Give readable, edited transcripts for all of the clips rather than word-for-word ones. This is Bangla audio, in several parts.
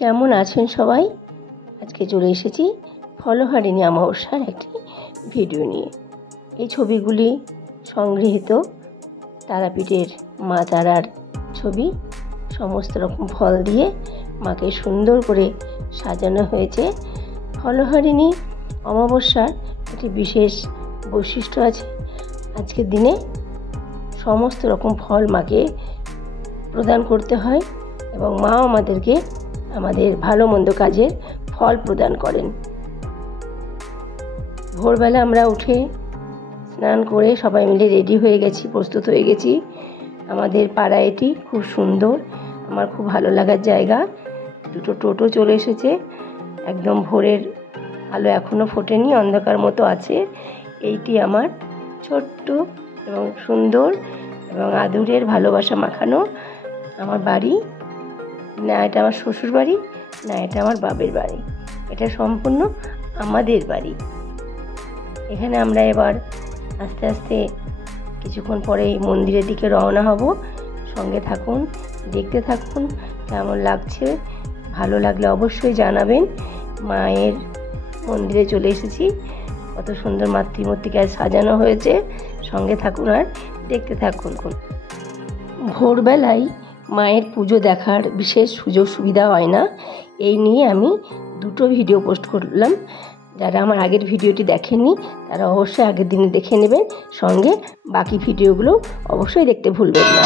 কেমন আছেন সবাই? আজকে চলে এসেছি ফলহারিণী অমাবস্যার একটি ভিডিও নিয়ে। এই ছবিগুলি সংগৃহীত তারাপীঠের মা তারার ছবি। সমস্ত রকম ফল দিয়ে মাকে সুন্দর করে সাজানো হয়েছে। ফলহারিণী অমাবস্যার একটি বিশেষ বৈশিষ্ট্য আছে। আজকের দিনে সমস্ত রকম ফল মাকে প্রদান করতে হয় এবং মা আমাদেরকে আমাদের ভালো মন্দ কাজের ফল প্রদান করেন। ভোরবেলা আমরা উঠে স্নান করে সবাই মিলে রেডি হয়ে গেছি, প্রস্তুত হয়ে গেছি। আমাদের পাড়া এটি খুব সুন্দর, আমার খুব ভালো লাগার জায়গা। দুটো টোটো চলে এসেছে। একদম ভোরের আলো এখনও ফোটেনি, অন্ধকার মতো আছে। এইটি আমার ছোট্ট এবং সুন্দর এবং আদুরের ভালোবাসা মাখানো আমার বাড়ি। না এটা আমার শ্বশুর বাড়ি, না এটা আমার বাপের বাড়ি, এটা সম্পূর্ণ আমাদের বাড়ি। এখানে আমরা এবার আস্তে আস্তে কিছুক্ষণ পরেই মন্দিরের দিকে রওনা হব। সঙ্গে থাকুন, দেখতে থাকুন কেমন লাগছে। ভালো লাগলে অবশ্যই জানাবেন। মায়ের মন্দিরে চলে এসেছি, কত সুন্দর মাতৃমূর্তিকায় সাজানো হয়েছে। সঙ্গে থাকুন আর দেখতে থাকুন। ভোরবেলায় মায়ের পুজো দেখার বিশেষ সুযোগ সুবিধা হয় না, এই নিয়ে আমি দুটো ভিডিও পোস্ট করলাম। যারা আমার আগের ভিডিওটি দেখেননি তারা অবশ্যই আগের দিনে দেখে নেবেন। সঙ্গে বাকি ভিডিওগুলো অবশ্যই দেখতে ভুলবেন না।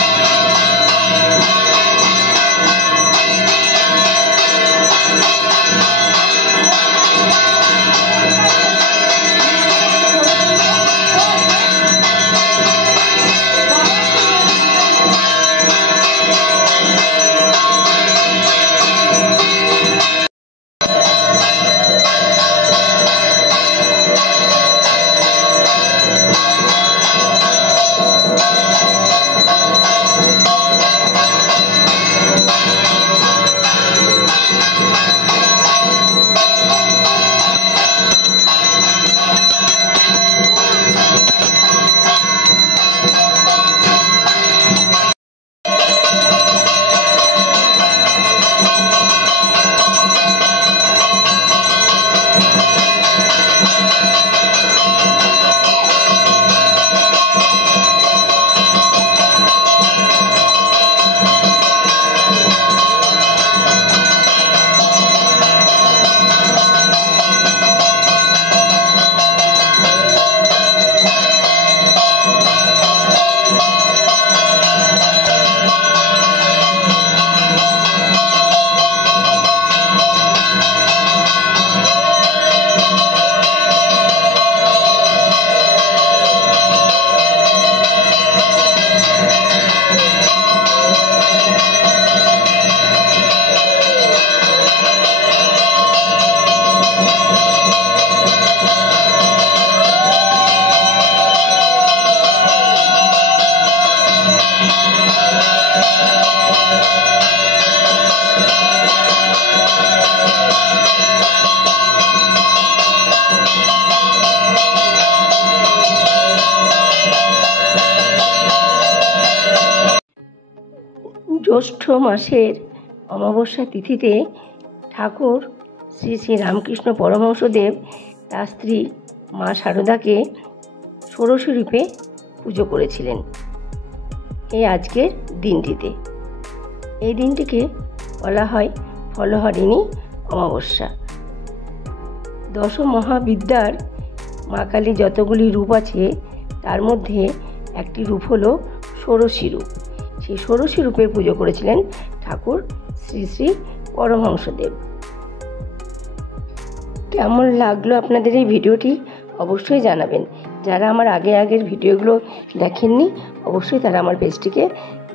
জ্যৈষ্ঠ মাসের অমাবস্যা তিথিতে ঠাকুর শ্রী শ্রী রামকৃষ্ণ পরমহংসদেব তার স্ত্রী মা শারদাকে ষোড়শী রূপে পুজো করেছিলেন এই আজকের দিনটিতে। এই দিনটিকে বলা হয় ফলহারিণী অমাবস্যা। দশ মহাবিদ্যার মা কালীর যতগুলি রূপ আছে তার মধ্যে একটি রূপ হলো ষোড়শী রূপ। সেই ষোড়শী রূপে পুজো করেছিলেন ঠাকুর শ্রী শ্রী পরমহংসদেব। কেমন লাগলো আপনাদের এই ভিডিওটি অবশ্যই জানাবেন। যারা আমার আগের ভিডিওগুলো দেখেননি অবশ্যই তারা আমার পেজটিকে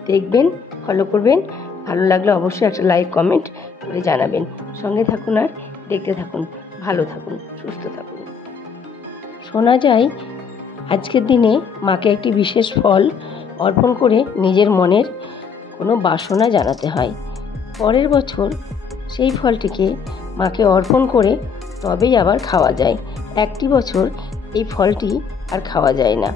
দেখবেন, ফলো করবেন। ভালো লাগলে অবশ্যই একটা লাইক কমেন্ট করে জানাবেন। সঙ্গে থাকুন আর দেখতে থাকুন। ভালো থাকুন, সুস্থ থাকুন। শোনা যায় আজকের দিনে মাকে একটি বিশেষ ফল অর্পণ করে নিজের মনের কোনো বাসনা জানাতে হয়। পরের বছর সেই ফলটিকে মাকে অর্পণ করে তবেই আবার খাওয়া যায়। একটি বছর এই ফলটি আর খাওয়া যায় না।